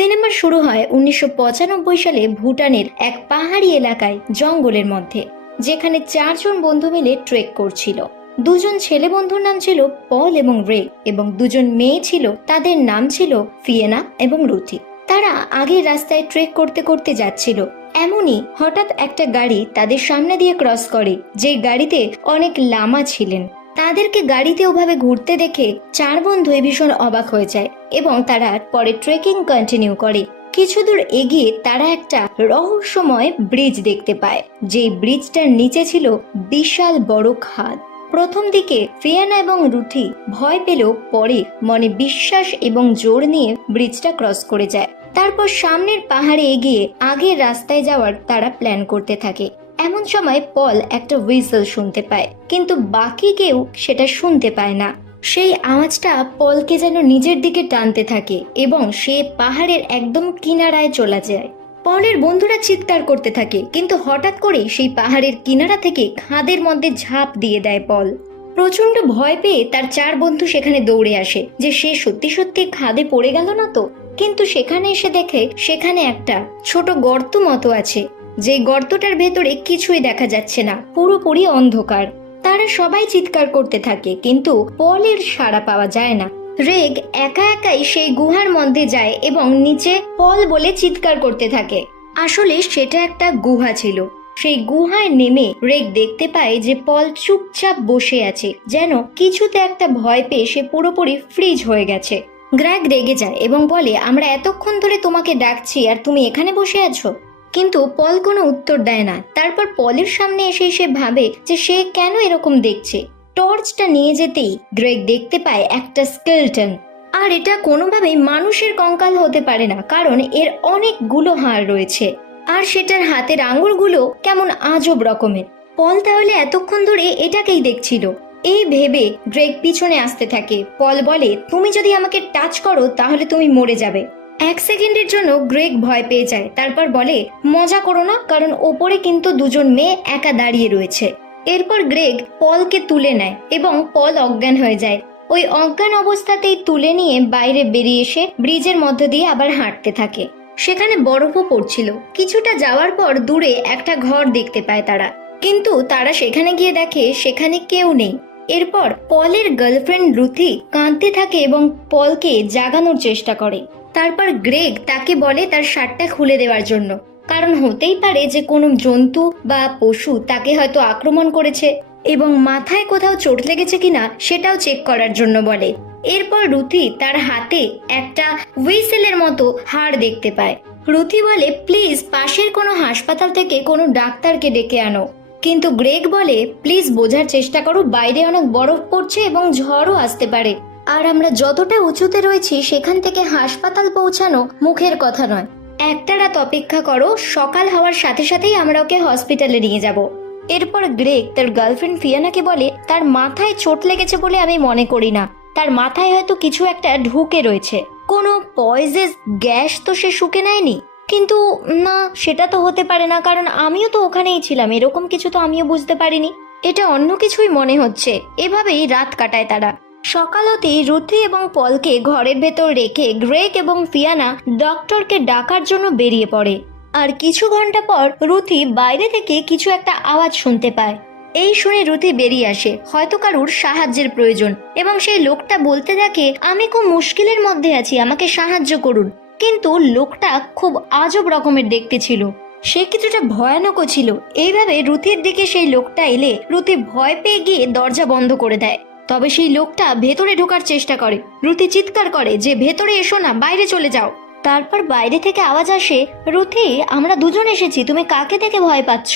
Cinema শুরু হয় 1995 সালে ভুটানের এক পাহাড়ি এলাকায় জঙ্গলের মধ্যে, যেখানে 4 জন বন্ধু মিলে ট্রেক করছিল। 2 জন ছেলে বন্ধুর নাম ছিল পল এবং রে, এবং 2 জন মেয়ে ছিল, তাদের নাম ছিল ফিয়েনা এবং রুথি। তারা আগের রাস্তায় ট্রেক করতে করতে যাচ্ছিল। এমনই হঠাৎ একটা গাড়ি তাদের সামনে দিয়ে ক্রস করে, যে গাড়িতে অনেক লামা ছিলেন। তাদেরকে গাড়িতে ওভাবে ঘুরতে দেখে 4 বন্ধুই ভীষণ অবাক হয়ে যায় এবং তারা পরে ট্রেকিং কন্টিনিউ করে। কিছু দূর এগিয়ে তারা একটা রহস্যময় ব্রিজ দেখতে পায়, যে ব্রিজটার নিচে ছিল বিশাল বড় খাদ। প্রথম দিকে ফিয়ানা এবং রুথি ভয় পেলেও পরে মনে বিশ্বাস এবং জোর নিয়ে ব্রিজটা ক্রস করে যায়। তারপর সামনের পাহাড়ে এগিয়ে আগের রাস্তায় যাওয়ার তারা প্ল্যান করতে থাকে। এমন সময় পল একটা হুইসেল শুনতে পায়, কিন্তু বাকি কেউ সেটা শুনতে পায় না। সেই আওয়াজটা পলকে যেন নিজের দিকে টানতে থাকে এবং সে পাহাড়ের একদম কিনারায় চলে যায়। পলের বন্ধুরা চিৎকার করতে থাকে, কিন্তু হঠাৎ করে সেই পাহাড়ের কিনারা থেকে খাদের মধ্যে ঝাঁপ দিয়ে দেয় পল। প্রচন্ড ভয় পেয়ে তার 4 বন্ধু সেখানে দৌড়ে আসে যে সে সত্যি সত্যি খাদে পড়ে গেল না তো। কিন্তু সেখানে এসে দেখে সেখানে একটা ছোট গর্ত মতো আছে, যে গর্তটার ভেতরে কিছুই দেখা যাচ্ছে না, পুরোপুরি অন্ধকার। তারা সবাই চিৎকার করতে থাকে, কিন্তু পলের সাড়া পাওয়া যায় না। রেগ একা একাই সেই গুহার মধ্যে যায় এবং নিচে পল বলে চিৎকার করতে থাকে। আসলে সেটা একটা গুহা ছিল। সেই গুহায় নেমে রেগ দেখতে পায় যে পল চুপচাপ বসে আছে, যেন কিছুতে একটা ভয় পেয়ে সে পুরোপুরি ফ্রিজ হয়ে গেছে। গ্র্যাগ রেগে যায় এবং বলে, আমরা এতক্ষণ ধরে তোমাকে ডাকছি আর তুমি এখানে বসে আছো। কিন্তু পল কোনো উত্তর দেয় না। তারপর পলের সামনে এসে সে ভাবে যে সে কেন এরকম দেখছে। টর্চটা নিয়ে যেতেই গ্রেগ দেখতে পায় একটা স্কেলটন, আর এটা কোনোভাবেই মানুষের কঙ্কাল হতে পারে না, কারণ এর অনেকগুলো হাড় রয়েছে আর সেটার হাতের আঙুলগুলো কেমন আজব রকমের। পল তাহলে এতক্ষণ ধরে এটাকেই দেখছিল। এই ভেবে গ্রেগ পিছনে আসতে থাকে। পল বলে, তুমি যদি আমাকে টাচ করো তাহলে তুমি মরে যাবে। 1 সেকেন্ডের জন্য গ্রেগ ভয় পেয়ে যায়। তারপর বলে, মজা করো না, কারণ ওপরে কিন্তু 2 জন মেয়ে একা দাঁড়িয়ে রয়েছে। এরপর গ্রেগ পলকে তুলে নেয় এবং পল অজ্ঞান হয়ে যায়। ওই অজ্ঞান অবস্থাতেই তুলে নিয়ে বাইরে বেরিয়ে এসে ব্রিজের মধ্য দিয়ে আবার হাঁটতে থাকে। সেখানে বরফও পড়ছিল। কিছুটা যাওয়ার পর দূরে একটা ঘর দেখতে পায় তারা, কিন্তু তারা সেখানে গিয়ে দেখে সেখানে কেউ নেই। এরপর পলের গার্লফ্রেন্ড রুথি কাঁদতে থাকে এবং পলকে জাগানোর চেষ্টা করে। তারপর গ্রেগ তাকে বলে তার শার্টটা খুলে দেওয়ার জন্য, কারণ হতেই পারে যে কোনো জন্তু বা পশু তাকে হয়তো আক্রমণ করেছে এবং মাথায় কোথাও চোট লেগেছে কিনা সেটাও চেক করার জন্য বলে। এরপর রুথি তার হাতে একটা হুইসেলের মতো হাড় দেখতে পায়। রুথি বলে, প্লিজ পাশের কোনো হাসপাতাল থেকে কোনো ডাক্তারকে ডেকে আনো। কিন্তু গ্রেগ বলে, প্লিজ বোঝার চেষ্টা করো, বাইরে অনেক বরফ পড়ছে এবং ঝড়ও আসতে পারে, আর আমরা যতটা উঁচুতে রয়েছি সেখান থেকে হাসপাতাল পৌঁছানো মুখের কথা নয়। একটা রাত অপেক্ষা করো, সকাল হওয়ার সাথে সাথেই আমরা ওকে হসপিটালে নিয়ে যাব। এরপর গ্রেগ তার গার্লফ্রেন্ড ফিয়ানাকে বলে, তার মাথায় চোট লেগেছে বলে আমি মনে করি না, তার মাথায় হয়তো কিছু একটা ঢুকে রয়েছে। কোনো পয়জেস গ্যাস তো সে শুকে নেয়নি। কিন্তু না, সেটা তো হতে পারে না, কারণ আমিও তো ওখানেই ছিলাম, এরকম কিছু তো আমিও বুঝতে পারিনি। এটা অন্য কিছুই মনে হচ্ছে। এভাবেই রাত কাটায় তারা। সকাল হতেই রুথি এবং পলকে ঘরের ভেতর রেখে গ্রেগ এবং ফিয়ানা ডক্টরকে ডাকার জন্য বেরিয়ে পড়ে। আর কিছু ঘন্টা পর রুথি বাইরে থেকে কিছু একটা আওয়াজ শুনতে পায়। এই শুনে রুথি বেরিয়ে আসে, হয়তো কারুর সাহায্যের প্রয়োজন, এবং সেই লোকটা বলতে থাকে, আমি খুব মুশকিলের মধ্যে আছি, আমাকে সাহায্য করুন। কিন্তু লোকটা খুব আজব রকমের দেখতে ছিল, সে কিছুটা ভয়ানকও ছিল। এইভাবে রুথির দিকে সেই লোকটা এলে রুথি ভয় পেয়ে গিয়ে দরজা বন্ধ করে দেয়। তবে সেই লোকটা ভেতরে ঢোকার চেষ্টা করে। রুথি চিৎকার করে যে, ভেতরে এসো না, বাইরে চলে যাও। তারপর বাইরে থেকে আওয়াজ আসে, রুথি, আমরা 2 জন এসেছি, তুমি কাকে দেখে ভয় পাচ্ছ?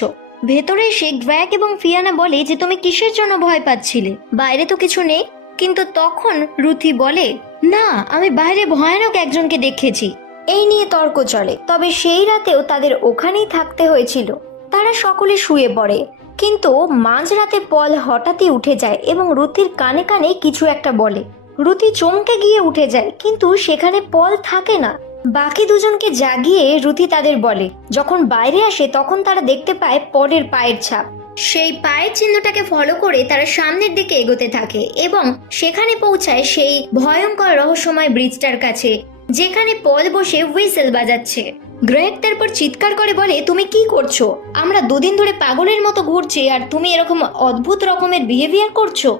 ভেতরে এসে গ্র্যাগ এবং ফিয়ানা বলে যে, তুমি কিসের জন্য ভয় পাচ্ছিলে, বাইরে তো কিছু নেই। কিন্তু তখন রুথি বলে, না, আমি বাইরে ভয়ানক একজনকে দেখেছি। এই নিয়ে তর্ক চলে। তবে সেই রাতেও তাদের ওখানেই থাকতে হয়েছিল। তারা সকলে শুয়ে পড়ে, কিন্তু মাঝরাতে পল হঠাৎই উঠে যায় এবং রুথির কানে কানে কিছু একটা বলে। রুথি চমকে গিয়ে উঠে যায়, কিন্তু সেখানে পল থাকে না। বাকি 2 জনকে জাগিয়ে রুথি তাদের বলে। যখন বাইরে আসে তখন তারা দেখতে পায় পলের পায়ের ছাপ। সেই পায়ের চিহ্নটাকে ফলো করে তারা সামনের দিকে এগোতে থাকে এবং সেখানে পৌঁছায় সেই ভয়ঙ্কর রহস্যময় ব্রিজটার কাছে। যেখানে পল বসে হুইসেল বাজাচ্ছে। গ্রেগ তারপর চিৎকার করে বলে, তুমি কি করছো? আমরা দুদিন ধরে পাগলের মতো ঘুরছি আর তুমি এরকম অদ্ভুত রকমের বিহেভিয়ার করছো।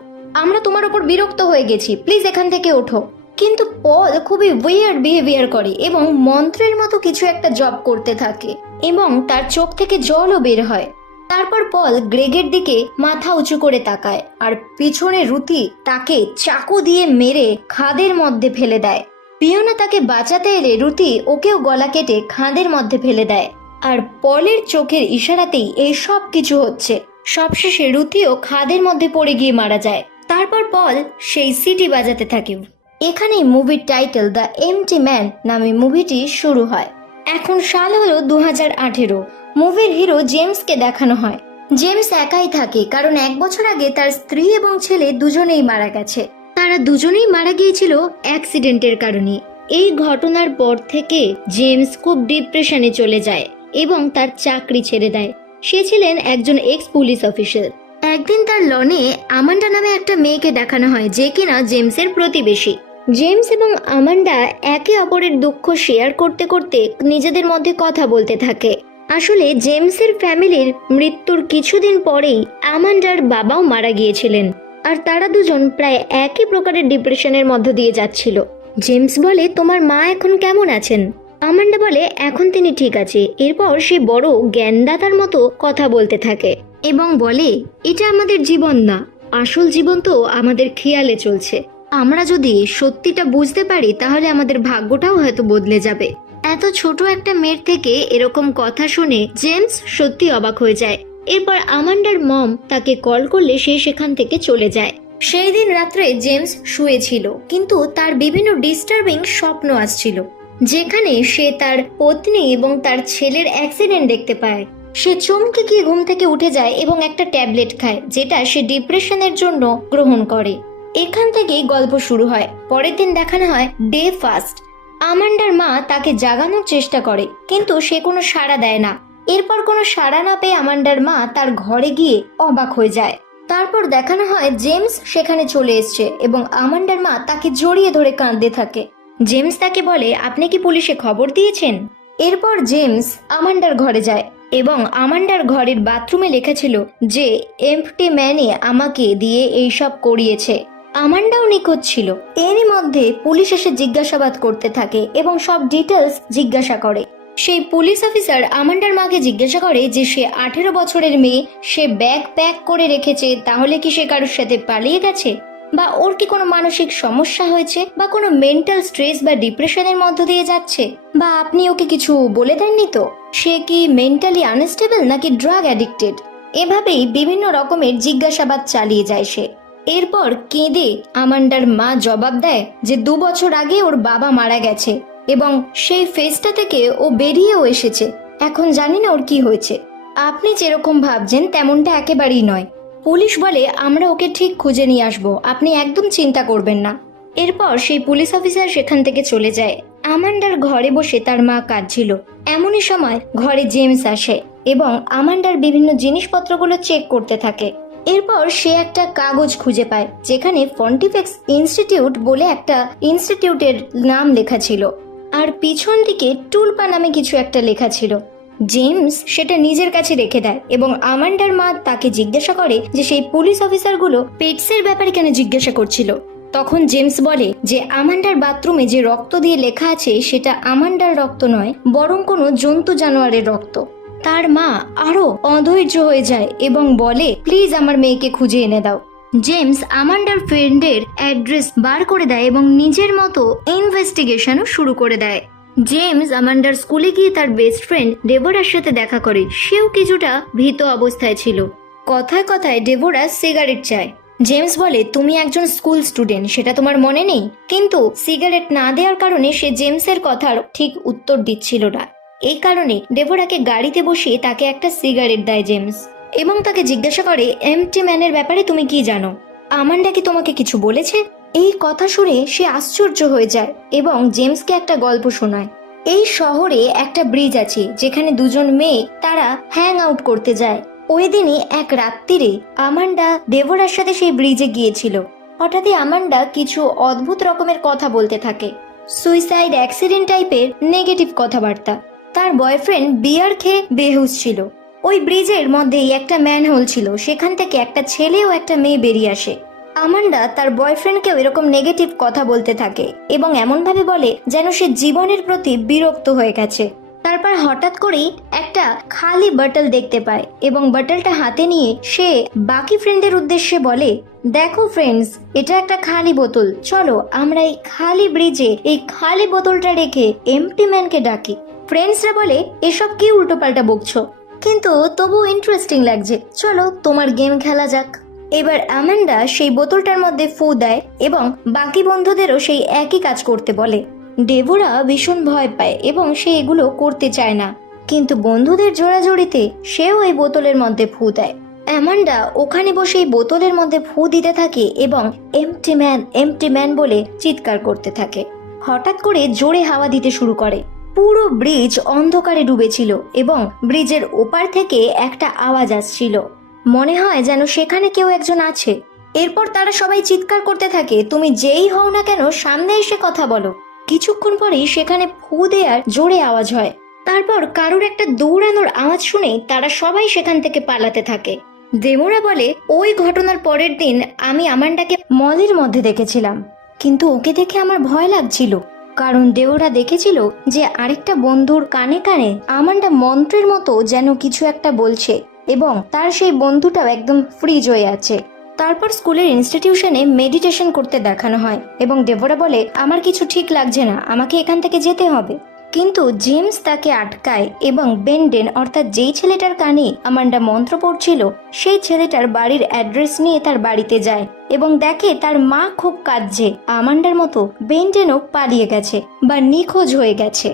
আমরা তোমার উপর বিরক্ত হয়ে গেছি, প্লিজ এখান থেকে ওঠো। কিন্তু পল খুবই উইয়ার্ড বিহেভিয়ার করে এবং মন্ত্রের মতো কিছু একটা জব করতে থাকে এবং তার চোখ থেকে জলও বের হয়। তারপর পল গ্রেগের দিকে মাথা উঁচু করে তাকায় আর পিছনে রুথি তাকে চাকু দিয়ে মেরে খাদের মধ্যে ফেলে দেয়। ফিওনা তাকে বাঁচাতে এলে রুথি ওকেও গলা কেটে খাদের মধ্যে ফেলে দেয়। আর পলের চোখের ইশারাতেই এই সব কিছু হচ্ছে। সবশেষে রুথিও খাদের মধ্যে পড়ে গিয়ে মারা যায়। তারপর পল সেই সিটি বাজাতে থাকে। এখানেই মুভির টাইটেল দ্য এমটি ম্যান নামে মুভিটি শুরু হয়। এখন সাল হলো 2018। মুভির হিরো জেমসকে দেখানো হয়। জেমস একাই থাকে, কারণ 1 বছর আগে তার স্ত্রী এবং ছেলে দুজনেই মারা গেছে। তারা দুজনেই মারা গিয়েছিল অ্যাক্সিডেন্টের কারণে। এই ঘটনার পর থেকে জেমস খুব ডিপ্রেশনে চলে যায় এবং তার চাকরি ছেড়ে দেয়। সে ছিলেন একজন এক্স পুলিশ অফিসার। একদিন তার লনে আমান্ডা নামে একটা মেয়েকে দেখানো হয়, যে কিনা জেমসের প্রতিবেশী। জেমস এবং আমান্ডা একে অপরের দুঃখ শেয়ার করতে করতে নিজেদের মধ্যে কথা বলতে থাকে। আসলে জেমসের ফ্যামিলির মৃত্যুর কিছুদিন পরেই আমান্ডার বাবাও মারা গিয়েছিলেন আর তারা দুজন প্রায় একই প্রকারের ডিপ্রেশনের মধ্য দিয়ে যাচ্ছিল। জেমস বলে, তোমার মা এখন কেমন আছেন? আমান্ডা বলে, এখন তিনি ঠিক আছে। এরপর সে বড় জ্ঞানদাতার মতো কথা বলতে থাকে এবং বলে, এটা আমাদের জীবন না, আসল জীবন তো আমাদের খেয়ালে চলছে। আমরা যদি সত্যিটা বুঝতে পারি তাহলে আমাদের ভাগ্যটাও হয়তো বদলে যাবে। এত ছোট একটা মেয়ের থেকে এরকম কথা শুনে জেমস সত্যি অবাক হয়ে যায়। এরপর আমান্ডার মম তাকে কল করলে সে সেখান থেকে চলে যায়। সেই দিন রাত্রে জেমস শুয়েছিল, কিন্তু তার বিভিন্ন ডিস্টার্বিং স্বপ্ন আসছিল, যেখানে সে তার পত্নী এবং তার ছেলের অ্যাক্সিডেন্ট দেখতে পায়। সে চমকে গিয়ে ঘুম থেকে উঠে যায় এবং একটা ট্যাবলেট খায়, যেটা সে ডিপ্রেশনের জন্য গ্রহণ করে। এখান থেকেই গল্প শুরু হয়। পরের দিন দেখানো হয় ডে ফার্স্ট। আমান্ডার মা তাকে জাগানোর চেষ্টা করে, কিন্তু সে কোনো সাড়া দেয় না। এরপর কোনো সাড়া না পেয়ে আমান্ডার মা তার ঘরে গিয়ে অবাক হয়ে যায়। তারপর দেখানো হয় জেমস সেখানে চলে এসছে এবং আমান্ডার মা তাকে জড়িয়ে ধরে কাঁদতে থাকে। জেমস তাকে বলে, আপনি কি পুলিশে খবর দিয়েছেন? এরপর জেমস আমান্ডার ঘরে যায় এবং আমান্ডার ঘরের বাথরুমে লেখা ছিল যে এমটি ম্যানে আমাকে দিয়ে এইসব করিয়েছে। আমান্ডাও নিখোঁজ ছিল। এরই মধ্যে পুলিশ এসে জিজ্ঞাসাবাদ করতে থাকে এবং সব ডিটেলস জিজ্ঞাসা করে। সেই পুলিশ অফিসার আমান্ডার মাকে জিজ্ঞাসা করে যে সে 18 বছরের মেয়ে, সে ব্যাগ প্যাক করে রেখেছে, তাহলে কি সে কারোর সাথে পালিয়ে গেছে, বা ওর কি কোনো মানসিক সমস্যা হয়েছে, বা কোনো মেন্টাল স্ট্রেস বা ডিপ্রেশনের মধ্য দিয়ে যাচ্ছে, বা আপনি ওকে কিছু বলে দেননি তো, সে কি মেন্টালি আনস্টেবল নাকি ড্রাগ অ্যাডিক্টেড। এভাবেই বিভিন্ন রকমের জিজ্ঞাসাবাদ চালিয়ে যায় সে। এরপর কেঁদে আমান্ডার মা জবাব দেয় যে 2 বছর আগে ওর বাবা মারা গেছে এবং সেই ফেজটা থেকে ও বেরিয়েও এসেছে। এখন জানি না ওর কি হয়েছে। আপনি যেরকম ভাবছেন তেমনটা একেবারেই নয়। পুলিশ বলে, আমরা ওকে ঠিক খুঁজে নিয়ে আসবো, আপনি একদম চিন্তা করবেন না। এরপর সেই পুলিশ অফিসার সেখান থেকে চলে যায়। আমান্ডার ঘরে বসে তার মা কাঁদছিল। এমনই সময় ঘরে জেমস আসে এবং আমান্ডার বিভিন্ন জিনিসপত্রগুলো চেক করতে থাকে। এরপর সে একটা কাগজ খুঁজে পায়, যেখানে পন্টিফেক্স ইনস্টিটিউট বলে একটা ইনস্টিটিউটের নাম লেখা ছিল আর পিছন দিকে টুলপা নামে কিছু একটা লেখা ছিল। জেমস সেটা নিজের কাছে রেখে দেয় এবং আমান্ডার মা তাকে জিজ্ঞাসা করে যে সেই পুলিশ অফিসারগুলো পেটসের ব্যাপারে কেন জিজ্ঞাসা করছিল। তখন জেমস বলে যে আমান্ডার বাথরুমে যে রক্ত দিয়ে লেখা আছে সেটা আমান্ডার রক্ত নয়, বরং কোনো জন্তু জানোয়ারের রক্ত। তার মা আরো অধৈর্য হয়ে যায় এবং বলে, প্লিজ আমার মেয়েকে খুঁজে এনে দাও। জেমস আমান্ডার ফ্রেন্ডের অ্যাড্রেস বার করে দেয় এবং নিজের মতো ইনভেস্টিগেশনও শুরু করে দেয়। জেমস আমান্ডার স্কুলে গিয়ে তার বেস্ট ফ্রেন্ড ডেবোরার সাথে দেখা করে। সেও কিছুটা ভীত অবস্থায় ছিল। কথায় কথায় ডেবোরা সিগারেট চায়। জেমস বলে, তুমি একজন স্কুল স্টুডেন্ট, সেটা তোমার মনে নেই? কিন্তু সিগারেট না দেওয়ার কারণে সে জেমসের কথার ঠিক উত্তর দিচ্ছিল না। এই কারণে ডেবোরাকে গাড়িতে বসিয়ে তাকে একটা সিগারেট দেয় জেমস এবং তাকে জিজ্ঞাসা করে, এমটি ম্যানের ব্যাপারে তুমি কি জানো? আমান্ডা কি তোমাকে কিছু বলেছে? এই কথা শুনে সে আশ্চর্য হয়ে যায় এবং জেমসকে একটা গল্প শোনায়। এই শহরে একটা ব্রিজ আছে যেখানে দুজন মেয়ে তারা হ্যাং আউট করতে যায়। ওই দিনই এক রাত্রিরে আমান্ডা ডেবোরার সাথে সেই ব্রিজে গিয়েছিল। হঠাৎই আমান্ডা কিছু অদ্ভুত রকমের কথা বলতে থাকে। সুইসাইড, অ্যাক্সিডেন্ট টাইপের নেগেটিভ কথাবার্তা। তার বয়ফ্রেন্ড বিয়ার খেয়ে বেহুশ ছিল। ওই ব্রিজের মধ্যেই একটা ম্যানহোল ছিল, সেখান থেকে একটা ছেলে ও একটা মেয়ে বেরিয়ে আসে। আমান্ডা তার বয়ফ্রেন্ডকেও এরকম নেগেটিভ কথা বলতে থাকে এবং এমনভাবে বলে যেন সে জীবনের প্রতি বিরক্ত হয়ে গেছে। তারপর হঠাৎ করেই একটা খালি বটল দেখতে পায় এবং বটলটা হাতে নিয়ে সে বাকি ফ্রেন্ডদের উদ্দেশ্যে বলে, দেখো ফ্রেন্ডস, এটা একটা খালি বোতল, চলো আমরা এই খালি ব্রিজে এই খালি বোতলটা রেখে এমটি ম্যানকে ডাকি। ফ্রেন্ডসরা বলে, এসব কি উল্টোপাল্টা বকছো, কিন্তু তবুও ইন্টারেস্টিং লাগছে, চলো তোমার গেম খেলা যাক। এবার আমান্ডা সেই বোতলটার মধ্যে ফু দেয় এবং বাকি বন্ধুদেরও সেই একই কাজ করতে বলে। ডেবোরা ভীষণ ভয় পায় এবং সে এগুলো করতে চায় না, কিন্তু বন্ধুদের জোড়াজোড়িতে সেও এই বোতলের মধ্যে ফু দেয়। অ্যামান্ডা ওখানে বসে এই বোতলের মধ্যে ফু দিতে থাকে এবং এমটি ম্যান বলে চিৎকার করতে থাকে। হঠাৎ করে জোরে হাওয়া দিতে শুরু করে। পুরো ব্রিজ অন্ধকারে ডুবেছিল এবং ব্রিজের ওপার থেকে একটা আওয়াজ আসছিল, মনে হয় যেন সেখানে কেউ একজন আছে। এরপর তারা সবাই চিৎকার করতে থাকে, তুমি যেই হও না কেন সামনে এসে কথা বলো। কিছুক্ষণ পরেই সেখানে ফু দেওয়ার জোরে আওয়াজ হয়। তারপর কারোর একটা দৌড়ানোর আওয়াজ শুনে তারা সবাই সেখান থেকে পালাতে থাকে। ডেবোরা বলে, ওই ঘটনার পরের দিন আমি আমান্ডাকে মলের মধ্যে দেখেছিলাম, কিন্তু ওকে দেখে আমার ভয় লাগছিল, কারণ ডেবোরা দেখেছিল যে আরেকটা বন্ধুর কানে কানে আমান্ডা মন্ত্রের মতো যেন কিছু একটা বলছে এবং তার সেই বন্ধুটাও একদম ফ্রিজ হয়ে আছে। তারপর স্কুলের ইনস্টিটিউশনে মেডিটেশন করতে দেখানো হয় এবং ডেবোরা বলে, আমার কিছু ঠিক লাগছে না, আমাকে এখান থেকে যেতে হবে। কিন্তু জেমস তাকে আটকায় এবং বেন্ডেন অর্থাৎ যেই ছেলেটার কানে আমান্ডা মন্ত্র পড়ছিল সেই ছেলেটার বাড়ির অ্যাড্রেস নিয়ে তার বাড়িতে যায় এবং দেখে তার মা খুব কাঁদছে। আমান্ডার মতো বেন্ডেনও পালিয়ে গেছে বা নিখোঁজ হয়ে গেছে।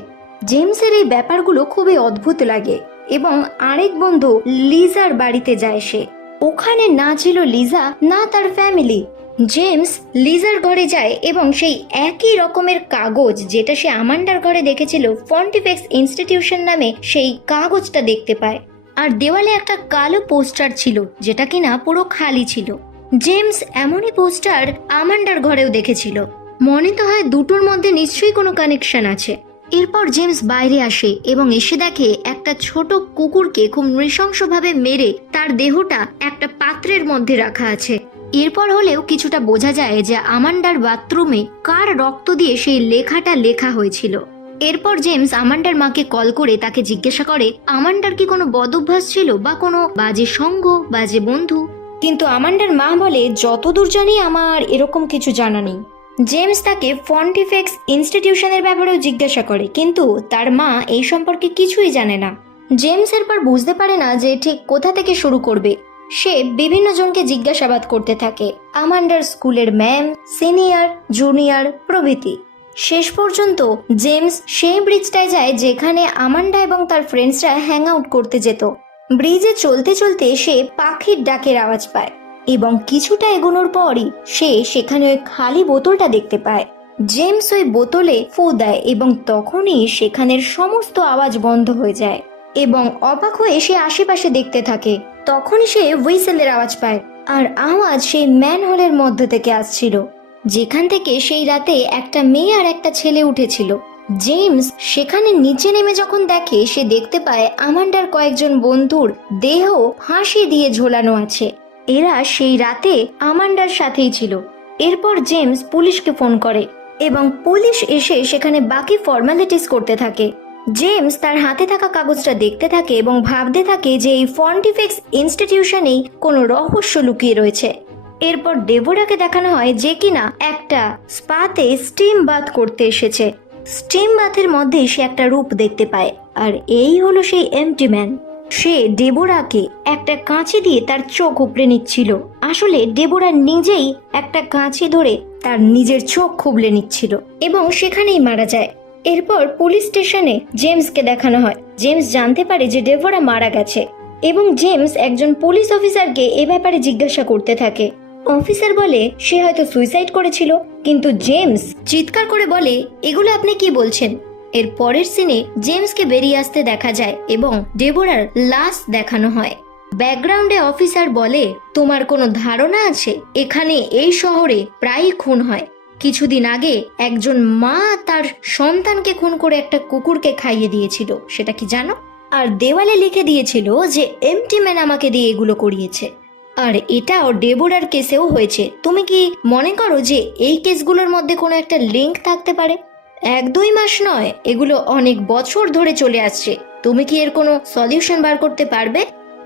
জেমসের এই ব্যাপারগুলো খুবই অদ্ভুত লাগে এবং আরেক বন্ধু লিজার বাড়িতে যায় সে। ওখানে না ছিল লিজা না তার ফ্যামিলি। জেমস লিজার ঘরে যায় এবং সেই একই রকমের কাগজ যেটা সে আমান্ডার ঘরে দেখেছিল, ফন্টিফেক্স ইনস্টিটিউশন নামে সেই কাগজটা দেখতে পায়। আর দেওয়ালে একটা কালো পোস্টার ছিল যেটা কিনা পুরো খালি ছিল। জেমস এমনই পোস্টার আমান্ডার ঘরেও দেখেছিল। মনে তো হয় দুটোর মধ্যে নিশ্চয়ই কোনো কানেকশন আছে। এরপর জেমস বাইরে আসে এবং এসে দেখে একটা ছোট কুকুরকে খুব নৃশংসভাবে মেরে তার দেহটা একটা পাত্রের মধ্যে রাখা আছে। এরপর হলেও কিছুটা বোঝা যায় যে আমান্ডার বাথরুমে কার রক্ত দিয়ে সেই লেখাটা লেখা হয়েছিল। এরপর জেমস আমান্ডার মাকে কল করে তাকে জিজ্ঞাসা করে আমান্ডার কি কোনো বদঅভ্যাস ছিল বা কোনো বাজে সঙ্গ, বাজে বন্ধু। কিন্তু আমান্ডার মা বলে, যতদূর জানি আমার এরকম কিছু জানা নেই। জেমস তাকে ফন্টিফেক্স ইনস্টিটিউশনের ব্যাপারেও জিজ্ঞাসা করে, কিন্তু তার মা এই সম্পর্কে কিছুই জানে না। জেমস এরপর বুঝতে পারে না যে ঠিক কোথা থেকে শুরু করবে। সে বিভিন্ন জনকে জিজ্ঞাসাবাদ করতে থাকে, আমান্ডার স্কুলের ম্যাম, সিনিয়র, জুনিয়র প্রভৃতি। শেষ পর্যন্ত জেমস সেই ব্রিজটায় যায় যেখানে আমান্ডা এবং তার ফ্রেন্ডসরা হ্যাং আউট করতে যেত। ব্রিজে চলতে চলতে সে পাখির ডাকের আওয়াজ পায় এবং কিছুটা এগোনোর পরই সে সেখানে ওই খালি বোতলটা দেখতে পায়। জেমস ওই বোতলে ফু দেয় এবং তখনই সেখানের সমস্ত আওয়াজ বন্ধ হয়ে যায় এবং অবাক হয়ে সে আশেপাশে দেখতে থাকে। তখনই সে হুইসেলের আওয়াজ পায় আর আওয়াজ সেই ম্যানহোলের মধ্য থেকে আসছিল, যেখান থেকে সেই রাতে একটা মেয়ে আর একটা ছেলে উঠেছিল। জেমস সেখানে নিচে নেমে যখন দেখে, সে দেখতে পায় আমান্ডার কয়েকজন বন্ধুর দেহ ফাঁসি দিয়ে ঝোলানো আছে। এরা সেই রাতে আমান্ডার সাথেই ছিল। এরপর জেমস পুলিশকে ফোন করে এবং পুলিশ এসে সেখানে বাকি ফর্মালিটিস করতে থাকে। জেমস তার হাতে থাকা কাগজটা দেখতে থাকে এবং ভাবতে থাকে যে এই ফন্টিফেক্স ইনস্টিটিউশনেই কোনো রহস্য লুকিয়ে রয়েছে। এরপর ডেবোরাকে দেখানো হয় যে কিনা একটা স্পাতে স্টিম বাথ করতে এসেছে। স্টিম বাথের মধ্যে সে একটা রূপ দেখতে পায় আর এই হলো সেই এমটি ম্যান। সে ডেবোরাকে একটা কাঁচি দিয়ে তার চোখ উপড়ে নিচ্ছিল। আসলে ডেবোরা নিজেই একটা কাঁচি ধরে তার নিজের চোখ খুবলে নিচ্ছিল এবং সেখানেই মারা যায়। এরপর পুলিশ স্টেশনে জেমসকে দেখানো হয়। জেমস জানতে পারে যে ডেবোরা মারা গেছে এবং জেমস একজন পুলিশ অফিসারকে এ ব্যাপারে জিজ্ঞাসা করতে থাকে। অফিসার বলে সে হয়তো সুইসাইড করেছিল, কিন্তু জেমস চিৎকার করে বলে, এগুলো আপনি কি বলছেন? এর পরের সিনে জেমসকে বেরিয়ে আসতে দেখা যায় এবং ডেবোরার লাশ দেখানো হয়। ব্যাকগ্রাউন্ডে অফিসার বলে, তোমার কোনো ধারণা আছে এখানে এই শহরে প্রায়ই খুন হয়, কিছুদিন আগে একজন মা তার সন্তানকে খুন করে একটা কুকুরকে খাইয়ে দিয়েছিল, সেটা কি জানো? আর দেওয়ালে লিখে দিয়েছিল যে এমটি ম্যান আমাকে দিয়ে এগুলো করিয়েছে। আর এটাও ডেবোরার কেসেও হয়েছে। তুমি কি মনে করো যে এই কেসগুলোর মধ্যে কোনো একটা লিঙ্ক থাকতে পারে? 1-2 মাস নয়, এগুলো অনেক বছর ধরে চলে আসছে। তুমি কি এর কোনো সলিউশন বার করতে পারবে?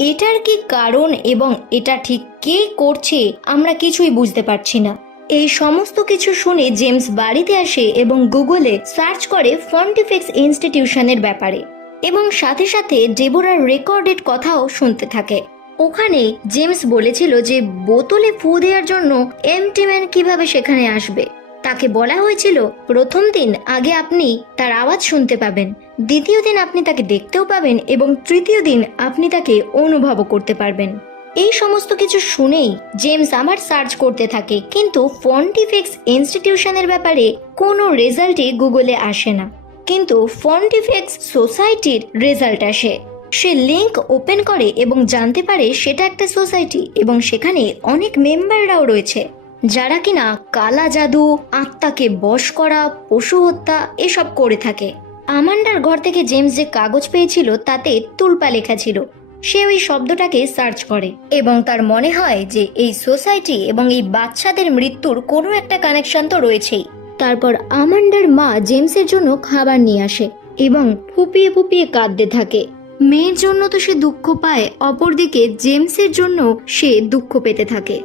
এটার কি কারণ এবং এটা ঠিক কে করছে আমরা কিছুই বুঝতে পারছি না। এই সমস্ত কিছু শুনে জেমস বাড়িতে আসে এবং গুগলে সার্চ করে ফন্টিফিক্স ইনস্টিটিউশনের ব্যাপারে এবং সাথে সাথে ডেবোরার রেকর্ডেড কথাও শুনতে থাকে। ওখানে জেমস বলেছিল যে বোতলে ফু দেওয়ার জন্য এমটি ম্যান কিভাবে সেখানে আসবে। তাকে বলা হয়েছিল প্রথম দিন আগে আপনি তার আওয়াজ শুনতে পাবেন, দ্বিতীয় দিন আপনি তাকে দেখতেও পাবেন এবং তৃতীয় দিন আপনি তাকে অনুভবও করতে পারবেন। এই সমস্ত কিছু শুনেই জেমস আবার সার্চ করতে থাকে, কিন্তু ফন্টিফিক্স ইনস্টিটিউশনের ব্যাপারে কোনো রেজাল্টই গুগলে আসে না। কিন্তু ফন্টিফিক্স সোসাইটির রেজাল্ট আসে। সে লিংক ওপেন করে এবং জানতে পারে সেটা একটা সোসাইটি এবং সেখানে অনেক মেম্বাররাও রয়েছে যারা কিনা কালা জাদু, আত্মাকে বশ করা, পশু হত্যা এসব করে থাকে। আমান্ডার ঘর থেকে জেমস যে কাগজ পেয়েছিল তাতে তুলপা লেখা ছিল। সে ওই শব্দটাকে সার্চ করে এবং তার মনে হয় যে এই সোসাইটি এবং এই বাচ্চাদের মৃত্যুর কোনো একটা কানেকশন তো রয়েছেই। তারপর আমান্ডার মা জেমসের জন্য খাবার নিয়ে আসে এবং ফুপিয়ে ফুপিয়ে কাঁদতে থাকে। মেয়ের জন্য তো সে দুঃখ পায়, অপরদিকে জেমসের জন্য সে দুঃখ পেতে থাকে।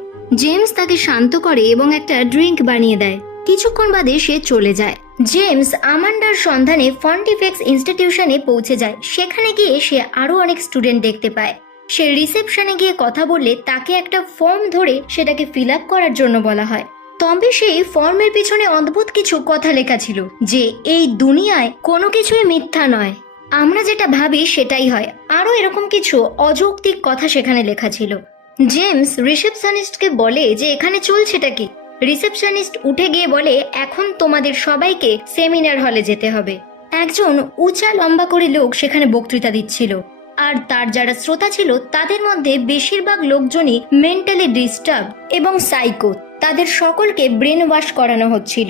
জেমস তাকে শান্ত করে এবং একটা ড্রিঙ্ক বানিয়ে দেয়। কিছুক্ষণ বাদে সে চলে যায়। জেমস আমান্ডার সন্ধানে ফন্টিফিক্স ইনস্টিটিউশনে পৌঁছে যায়। সেখানে গিয়ে সে আরো অনেক স্টুডেন্ট দেখতে পায়। সে রিসেপশনে গিয়ে কথা বললে তাকে একটা ফর্ম ধরে সেটাকে ফিল আপ করার জন্য বলা হয়। তবে সেই ফর্মের পিছনে অদ্ভুত কিছু কথা লেখা ছিল যে এই দুনিয়ায় কোনো কিছুই মিথ্যা নয়, আমরা যেটা ভাবি সেটাই হয়। আরো এরকম কিছু অযৌক্তিক কথা সেখানে লেখা ছিল। জেমস রিসেপশনিস্টকে বলে যে এখানে চলছেটা কি। রিসেপশনিস্ট উঠে গিয়ে বলে এখন তোমাদের সবাইকে সেমিনার হলে যেতে হবে। একজন উঁচা লম্বা করে লোক সেখানে বক্তৃতা দিচ্ছিল আর তার যারা শ্রোতা ছিল তাদের মধ্যে বেশিরভাগ লোকজনই মেন্টালি ডিস্টার্ব এবং সাইকো। তাদের সকলকে ব্রেন ওয়াশ করানো হচ্ছিল।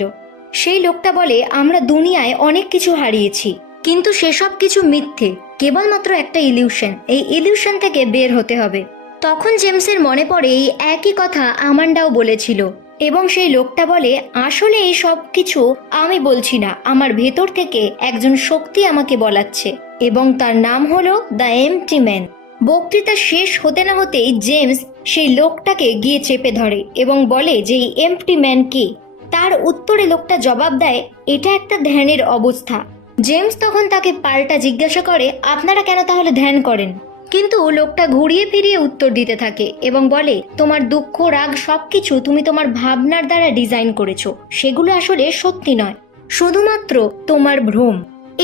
সেই লোকটা বলে আমরা দুনিয়ায় অনেক কিছু হারিয়েছি, কিন্তু সেসব কিছু মিথ্যে, কেবলমাত্র একটা ইলিউশন। এই ইলিউশন থেকে বের হতে হবে। তখন জেমসের মনে পড়ে এই একই কথা আমান্ডাও বলেছিল এবং সেই লোকটা বলে আসলে এই সব কিছু আমি বলছি না, আমার ভেতর থেকে একজন শক্তি আমাকে বলাচ্ছে এবং তার নাম হলো দ্য এমটি ম্যান। বক্তৃতা শেষ হতে না হতেই জেমস সেই লোকটাকে গিয়ে চেপে ধরে এবং বলে যে এই এমটি ম্যান কি। তার উত্তরে লোকটা জবাব দেয় এটা একটা ধ্যানের অবস্থা। জেমস তখন তাকে পাল্টা জিজ্ঞাসা করে আপনারা কেন তাহলে ধ্যান করেন? কিন্তু লোকটা ঘুরিয়ে ফিরিয়ে উত্তর দিতে থাকে এবং বলে তোমার দুঃখ, রাগ সবকিছু তুমি তোমার ভাবনার দ্বারা ডিজাইন করেছো, সেগুলো আসলে সত্যি নয়, শুধুমাত্র তোমার ভ্রম।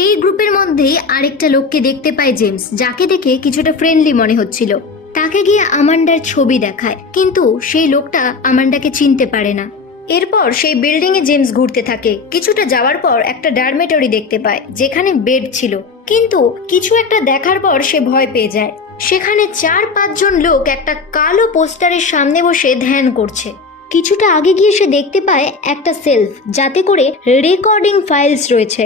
এই গ্রুপের মধ্যেই আরেকটা লোককে দেখতে পায় জেমস, যাকে দেখে কিছুটা ফ্রেন্ডলি মনে হচ্ছিল। তাকে গিয়ে আমান্ডার ছবি দেখায়, কিন্তু সেই লোকটা আমান্ডাকে চিনতে পারে না। এরপর সেই বিল্ডিং এ জেমস ঘুরতে থাকে। কিছুটা যাওয়ার পর একটা ডরমেটরি দেখতে পায় যেখানে বেড ছিল, কিন্তু কিছু একটা দেখার পর সে ভয় পেয়ে যায়। সেখানে 4-5 জন লোক একটা কালো পোস্টারের সামনে বসে ধ্যান করছে। কিছুটা আগে গিয়ে সে দেখতে পায় একটা সেলফ, যাতে করে রেকর্ডিং ফাইলস রয়েছে।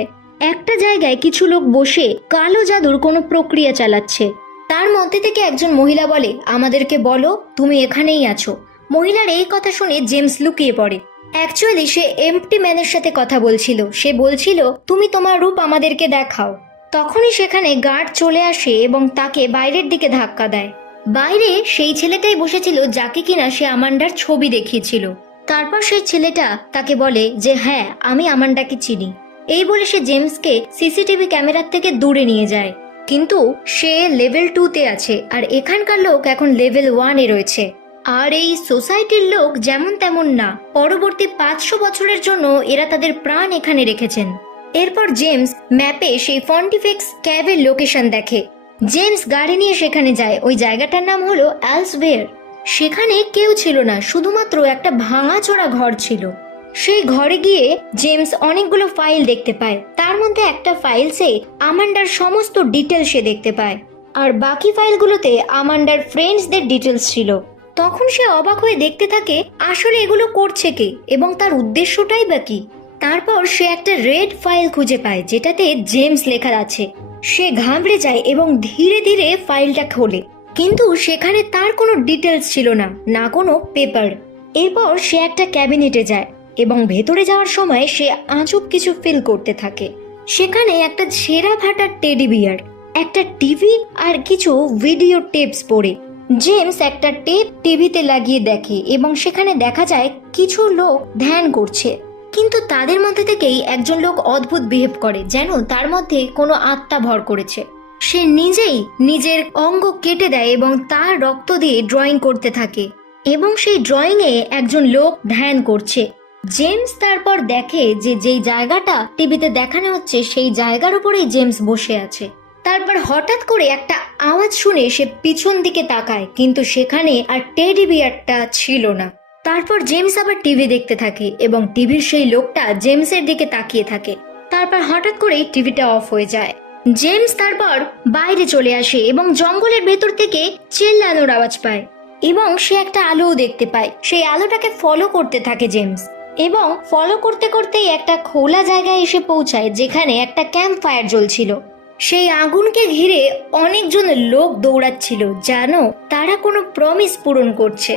একটা জায়গায় কিছু লোক বসে কালো জাদুর কোনো প্রক্রিয়া চালাচ্ছে। তার মধ্যে থেকে একজন মহিলা বলে আমাদেরকে বলো তুমি এখানেই আছো। মহিলার এই কথা শুনে জেমস লুকিয়ে পড়ে। অ্যাকচুয়ালি সে এমটি ম্যানের সাথে কথা বলছিল। সে বলছিল তুমি তোমার রূপ আমাদেরকে দেখাও। তখনই সেখানে গার্ড চলে আসে এবং তাকে বাইরের দিকে ধাক্কা দেয়। বাইরে সেই ছেলেটাই বসেছিল যাকে কিনা সে আমান্ডার ছবি দেখিয়েছিল। তারপর সেই ছেলেটা তাকে বলে যে হ্যাঁ আমি আমান্ডাকে চিনি। এই বলে সে জেমসকে সিসিটিভি ক্যামেরার থেকে দূরে নিয়ে যায়, কিন্তু সে লেভেল 2-তে আছে আর এখানকার লোক এখন লেভেল 1-এ রয়েছে। আর এই সোসাইটির লোক যেমন তেমন না, পরবর্তী 500 বছরের জন্য এরা তাদের প্রাণ এখানে রেখেছেন। এরপর জেমস ম্যাপে সেই ফন্টিফিক্স ক্যাভের লোকেশন দেখে। জেমস গাড়ি নিয়ে সেখানে যায়। ওই জায়গাটার নাম হলো এলসওয়্যার। সেখানে কেউ ছিল না, শুধুমাত্র একটা ভাঙাচোরা ঘর ছিল। সেই ঘরে গিয়ে জেমস অনেকগুলো ফাইল দেখতে পায়। তার মধ্যে একটা ফাইলসে আমান্ডার সমস্ত ডিটেলস সে দেখতে পায়, আর বাকি ফাইলগুলোতে আমান্ডার ফ্রেন্ডসদের ডিটেলস ছিল। তখন সে অবাক হয়ে দেখতে থাকে আসলে এগুলো করছে কে এবং তার উদ্দেশ্যটাই বা কি। তারপর সে একটা রেড ফাইল খুঁজে পায় যেটাতে জেমস লেখা আছে। সে ঘাবড়ে যায় এবং ধীরে ধীরে ফাইলটা খোলে, কিন্তু সেখানে তার কোনো ডিটেলস ছিল না, না কোনো পেপার। এরপর সে একটা ক্যাবিনেটে যায় এবং ভেতরে যাওয়ার সময় সে আজব কিছু ফিল করতে থাকে। সেখানে একটা ছেঁড়া ফাটা টেডি বিয়ার, একটা টিভি আর কিছু ভিডিও টেপস পড়ে। জেমস একটা টেপ টিভিতে লাগিয়ে দেখে এবং সেখানে দেখা যায় কিছু লোক ধ্যান করছে, কিন্তু তাদের মধ্যে থেকেই একজন লোক অদ্ভুত বিহেভ করে, যেন তার মধ্যে কোনো আত্মা ভর করেছে। সে নিজেই নিজের অঙ্গ কেটে দেয় এবং তার রক্ত দিয়ে ড্রয়িং করতে থাকে এবং সেই ড্রয়িং এ একজন লোক ধ্যান করছে। জেমস তারপর দেখে যে যেই জায়গাটা টিভিতে দেখানো হচ্ছে সেই জায়গার উপরেই জেমস বসে আছে। তারপর হঠাৎ করে একটা আওয়াজ শুনে সে পিছন দিকে তাকায়, কিন্তু সেখানে আর টেডি বিয়ারটা ছিল না। তারপর জেমস আবার টিভি দেখতে থাকে এবং টিভির সেই লোকটা জেমসের দিকে তাকিয়ে থাকে। তারপর হঠাৎ করেই টিভিটা অফ হয়ে যায়। জেমস তারপর বাইরে চলে আসে এবং জঙ্গলের ভেতর থেকে চেল্লানোর আওয়াজ পায় এবং সে একটা আলোও দেখতে পায়। সেই আলোটাকে ফলো করতে থাকে জেমস এবং ফলো করতে করতেই একটা খোলা জায়গায় এসে পৌঁছায় যেখানে একটা ক্যাম্প ফায়ার জ্বলছিল। সেই আগুনকে ঘিরে অনেকজন লোক দৌড়াচ্ছিল, জানো তারা কোনো প্রমিস পূরণ করছে।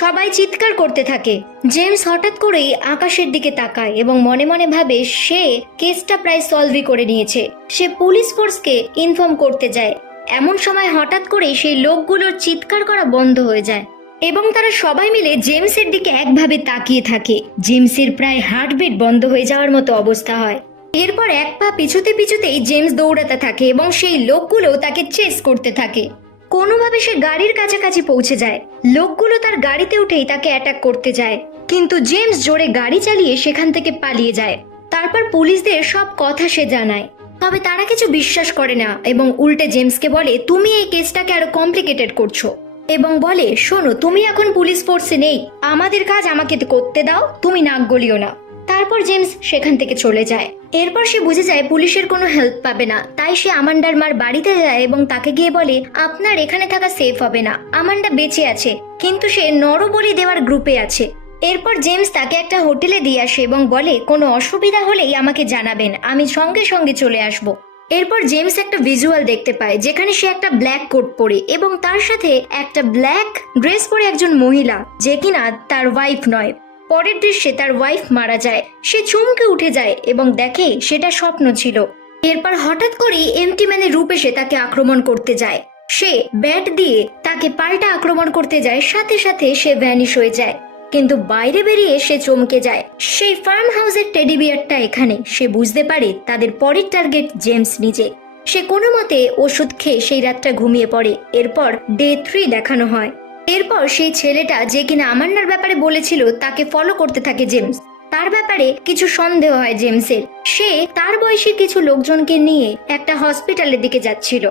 সবাই চিৎকার করতে থাকে। জেমস হঠাৎ করেই আকাশের দিকে তাকায় এবং মনে মনে ভাবে সে কেসটা প্রায় সলভই করে নিয়েছে। সে পুলিশ ফোর্সকে ইনফর্ম করতে যায়। এমন সময় হঠাৎ করেই সেই লোকগুলোর চিৎকার করা বন্ধ হয়ে যায় এবং তারা সবাই মিলে জেমসের দিকে একভাবে তাকিয়ে থাকে। জেমসের প্রায় হার্টবিট বন্ধ হয়ে যাওয়ার মতো অবস্থা হয়। এরপর এক পা পিছুতে পিছুতেই জেমস দৌড়াতে থাকে এবং সেই লোকগুলো তাকে চেস করতে থাকে। কোনোভাবে সে গাড়ির কাছাকাছি পৌঁছে যায়। লোকগুলো তার গাড়িতে উঠেই তাকে অ্যাটাক করতে যায়, কিন্তু জেমস জোরে গাড়ি চালিয়ে সেখান থেকে পালিয়ে যায়। তারপর পুলিশদের সব কথা সে জানায়, তবে তারা কিছু বিশ্বাস করে না এবং উল্টে জেমসকে বলে তুমি এই কেসটাকে আরো কমপ্লিকেটেড করছো এবং বলে শোনো তুমি এখন পুলিশ ফোর্সে নেই, আমাদের কাজ আমাকে করতে দাও, তুমি নাক গলিও না। তারপর জেমস সেখান থেকে চলে যায়। এরপর সে বুঝে যায় পুলিশের কোনো হেল্প পাবে না, তাই সে আমান্ডার মার বাড়িতে যায় এবং তাকে গিয়ে বলে আপনার এখানে থাকা সেফ হবে না, আমান্ডা বেঁচে আছে কিন্তু সে নরবলি দেওয়ার গ্রুপে আছে। এরপর জেমস তাকে একটা হোটেলে দিয়ে আসে এবং বলে কোনো অসুবিধা হলেই আমাকে জানাবেন, আমি সঙ্গে সঙ্গে চলে আসব। এরপর জেমস একটা ভিজুয়াল দেখতে পায় যেখানে সে একটা ব্ল্যাক কোট পরে এবং তার সাথে একটা ব্ল্যাক ড্রেস পরে একজন মহিলা, যে কিনা তার ওয়াইফ নয়। পরের দৃশ্যে তার ওয়াইফ মারা যায়। সে চমকে উঠে যায় এবং দেখে সেটা স্বপ্ন ছিল। এরপর হঠাৎ করেই এমটি ম্যানের রূপ এসে তাকে আক্রমণ করতে যায়। সে ব্যাট দিয়ে তাকে পাল্টা আক্রমণ করতে যায়, সাথে সাথে সে ভ্যানিশ হয়ে যায়। কিন্তু বাইরে বেরিয়ে সে চমকে যায়, সেই ফার্ম হাউসের টেডি বিয়ারটা এখানে। সে বুঝতে পারে তাদের পরের টার্গেট জেমস নিজে। সে কোনো মতে ওষুধ খেয়ে সেই রাতটা ঘুমিয়ে পড়ে। এরপর ডে 3 দেখানো হয়। এরপর সেই ছেলেটা যে কিনা আমান্ডার ব্যাপারে বলেছিল তাকে ফলো করতে থাকে জেমস। তার ব্যাপারে কিছু সন্দেহ হয় জেমসের। সে তার বয়সী কিছু লোকজনকে নিয়ে একটা হসপিটালের দিকে যাচ্ছিল।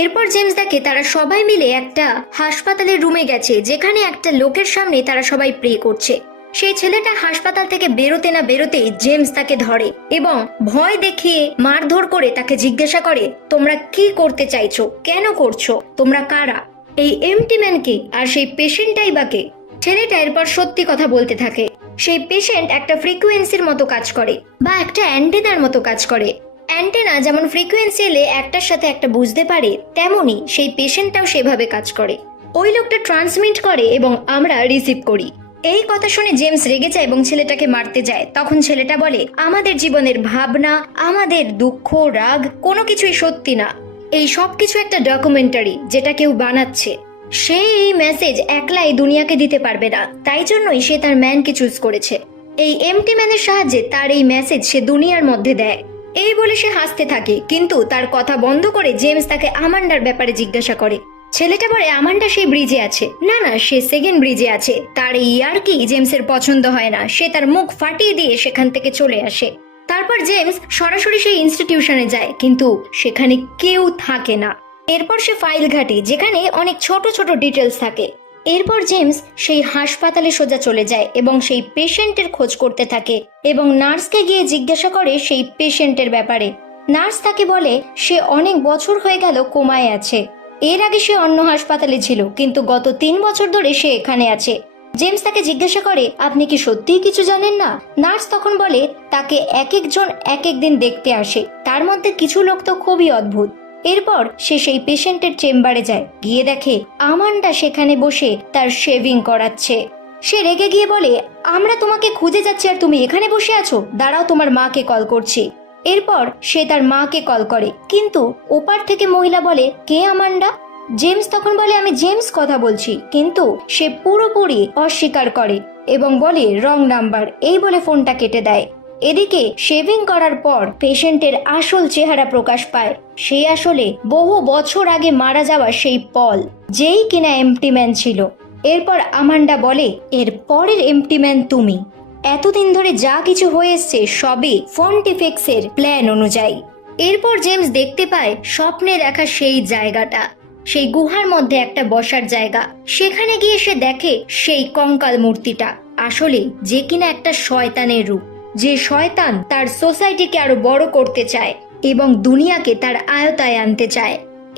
এরপর জেমস দেখে তারা সবাই মিলে একটা হাসপাতালের রুমে গেছে যেখানে একটা লোকের সামনে তারা সবাই প্রে করছে। সেই ছেলেটা হাসপাতাল থেকে বেরোতে না বেরোতেই জেমস তাকে ধরে এবং ভয় দেখিয়ে মারধর করে তাকে জিজ্ঞাসা করে তোমরা কি করতে চাইছো, কেন করছো, তোমরা কারা, এই এমটি ম্যানকে আর সেই পেশেন্টটাই বা কে। ছেলেটা এরপর সত্যি কথা বলতে থাকে। সেই পেশেন্ট একটা ফ্রিকোয়েন্সির মতো কাজ করে বা একটা অ্যান্টেনার মতো কাজ করে। অ্যান্টেনা যেমন ফ্রিকোয়েন্সি এলে একটার সাথে একটা বুঝতে পারে, তেমনি সেই পেশেন্টটাও সেভাবে কাজ করে। ওই লোকটা ট্রান্সমিট করে এবং আমরা রিসিভ করি। এই কথা শুনে জেমস রেগে যায় এবং ছেলেটাকে মারতে যায়। তখন ছেলেটা বলে আমাদের জীবনের ভাবনা, আমাদের দুঃখ, রাগ কোনো কিছুই সত্যি না, এই সব কিছু একটা ডকুমেন্টারি যেটা কেউ বানাচ্ছে। সে এই মেসেজ একলাই দুনিয়াকে দিতে পারবে না, তাই জন্যই সে তার ম্যানকে চুজ করেছে। এই এমটি ম্যানের সাহায্যে তার এই মেসেজ সে দুনিয়ার মধ্যে দেয়। এই বলে সে হাসতে থাকে, কিন্তু তার কথা বন্ধ করে জেমস তাকে আমান্ডার ব্যাপারে জিজ্ঞাসা করে। ছেলেটা বলে আমান্ডা সেই ব্রিজে আছে। না না, সে সেকেন্ড ব্রিজে আছে। তার এই ইয়ার্কি জেমসের পছন্দ হয় না। সে তার মুখ ফাটিয়ে দিয়ে সেখান থেকে চলে আসে। তারপর জেমস সরাসরি সেই ইনস্টিটিউশনে যায়, কিন্তু সেখানে কেউ থাকে না। এরপর সে ফাইল ঘাটে যেখানে অনেক ছোট ছোট ডিটেলস থাকে। এরপর জেমস সেই হাসপাতালে সোজা চলে যায় এবং সেই পেশেন্টের খোঁজ করতে থাকে এবং নার্সকে গিয়ে জিজ্ঞাসা করে সেই পেশেন্টের ব্যাপারে। নার্স তাকে বলে সে অনেক বছর হয়ে গেল কোমায় আছে এর আগে সে অন্য হাসপাতালে ছিল, কিন্তু গত 3 বছর ধরে সে এখানে আছে। জেমস তাকে জিজ্ঞাসা করে, আপনি কি সত্যিই কিছু জানেন না? নার্স তখন বলে, তাকে এক একজন এক এক দিন দেখতে আসে, তার মধ্যে কিছু লোক তো খুবই অদ্ভুত। এরপর সে সেই পেশেন্টের চেম্বারে যায়, গিয়ে দেখে আমান্ডা সেখানে বসে তার শেভিং করাচ্ছে। সে রেগে গিয়ে বলে, আমরা তোমাকে খুঁজে যাচ্ছি আর তুমি এখানে বসে আছো, দাঁড়াও তোমার মাকে কল করছি। এরপর সে তার মাকে কল করে, কিন্তু ওপার থেকে মহিলা বলে, কে আমান্ডা? জেমস তখন বলে, আমি জেমস কথা বলছি, কিন্তু সে পুরোপুরি অস্বীকার করে এবং বলে রং নাম্বার, এই বলে ফোনটা কেটে দেয়। এদিকে শেভিং করার পর পেশেন্টের আসল চেহারা প্রকাশ পায়। সে আসলে বহু বছর আগে মারা যাওয়া সেই পল, যেই কিনা এম্পটি ম্যান ছিল। এরপর আমান্ডা বলে, এর পরের এম্পটি ম্যান তুমি। এতদিন ধরে যা কিছু হয়ে এসছে সবই ফন্টিফেক্সের প্ল্যান অনুযায়ী। এরপর জেমস দেখতে পায় স্বপ্নে দেখা সেই জায়গাটা, সেই গুহার মধ্যে একটা বসার জায়গা। সেখানে গিয়ে সে দেখে সেই কঙ্কাল মূর্তিটা আসলে যে কিনা একটা শয়তানের রূপ, যে শয়তান তার সোসাইটিকে আরো বড় করতে চায় এবং দুনিয়াকে তার আয়তায় আনতে চায়।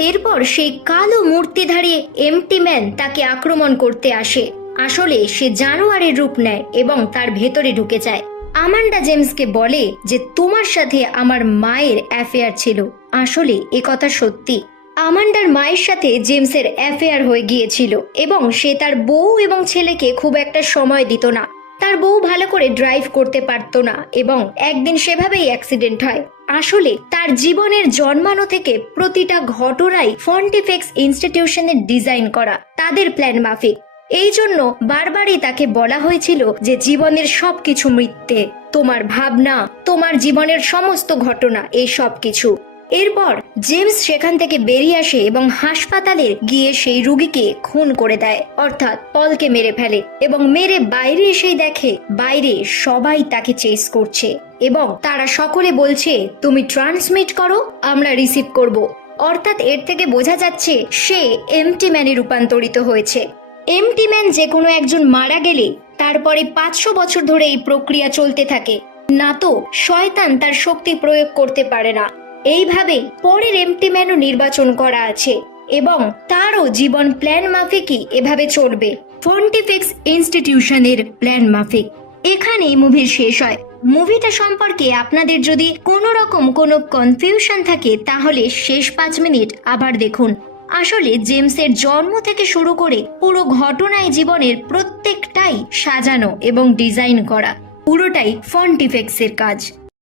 এরপর সেই কালো মূর্তিধারী এম্পটি ম্যান তাকে আক্রমণ করতে আসে। আসলে সে জানোয়ারের রূপ নেয় এবং তার ভেতরে ঢুকে যায়। আমান্ডা জেমসকে বলে যে তোমার সাথে আমার মায়ের অ্যাফেয়ার ছিল। আসলে এ কথা সত্যি, আমান্ডার মায়ের সাথে জেমসের অ্যাফেয়ার হয়ে গিয়েছিল এবং সে তার বউ এবং ছেলেকে খুব একটা সময় দিত না। তার বউ ভালো করে ড্রাইভ করতে পারতো না এবং একদিন সেভাবেই অ্যাক্সিডেন্ট হয়। আসলে তার জীবনের জন্মানো থেকে প্রতিটা ঘটনাই ফন্টিফেক্স ইনস্টিটিউশনের ডিজাইন করা, তাদের প্ল্যান মাফিক। এই জন্য বারবারই তাকে বলা হয়েছিল যে জীবনের সবকিছু মিথ্যে, তোমার ভাবনা, তোমার জীবনের সমস্ত ঘটনা, এই সব কিছু। এরপর জেমস সেখান থেকে বেরিয়ে আসে এবং হাসপাতালে গিয়ে সেই রোগীকে খুন করে দেয়, অর্থাৎ পলকে মেরে ফেলে এবং মেরে বাইরে এসেই দেখে বাইরে সবাই তাকে চেস করছে এবং তারা সকলে বলছে, তুমি ট্রান্সমিট করো, আমরা রিসিভ করব। অর্থাৎ এর থেকে বোঝা যাচ্ছে সে এম্পটি ম্যানে রূপান্তরিত হয়েছে। এম্পটি ম্যান যে কোনো একজন মারা গেলে তারপরে 500 বছর ধরে এই প্রক্রিয়া চলতে থাকে, না তো শয়তান তার শক্তি প্রয়োগ করতে পারে না। এইভাবে পরের এম্পটি ম্যানও নির্বাচন করা আছে এবং তারও জীবন প্ল্যান মাফিকই এভাবে চলবে, ফন্টিফেক্স ইনস্টিটিউশনের প্ল্যান মাফিক। এখানে মুভি শেষ হয়। মুভিটা সম্পর্কে আপনাদের যদি কোনো রকম কোনো কনফিউশন থাকে তাহলে শেষ 5 মিনিট আবার দেখুন। আসলে জেমসের জন্ম থেকে শুরু করে পুরো ঘটনায় জীবনের প্রত্যেকটাই সাজানো এবং ডিজাইন করা, পুরোটাই ফন্টিফেক্সের কাজ।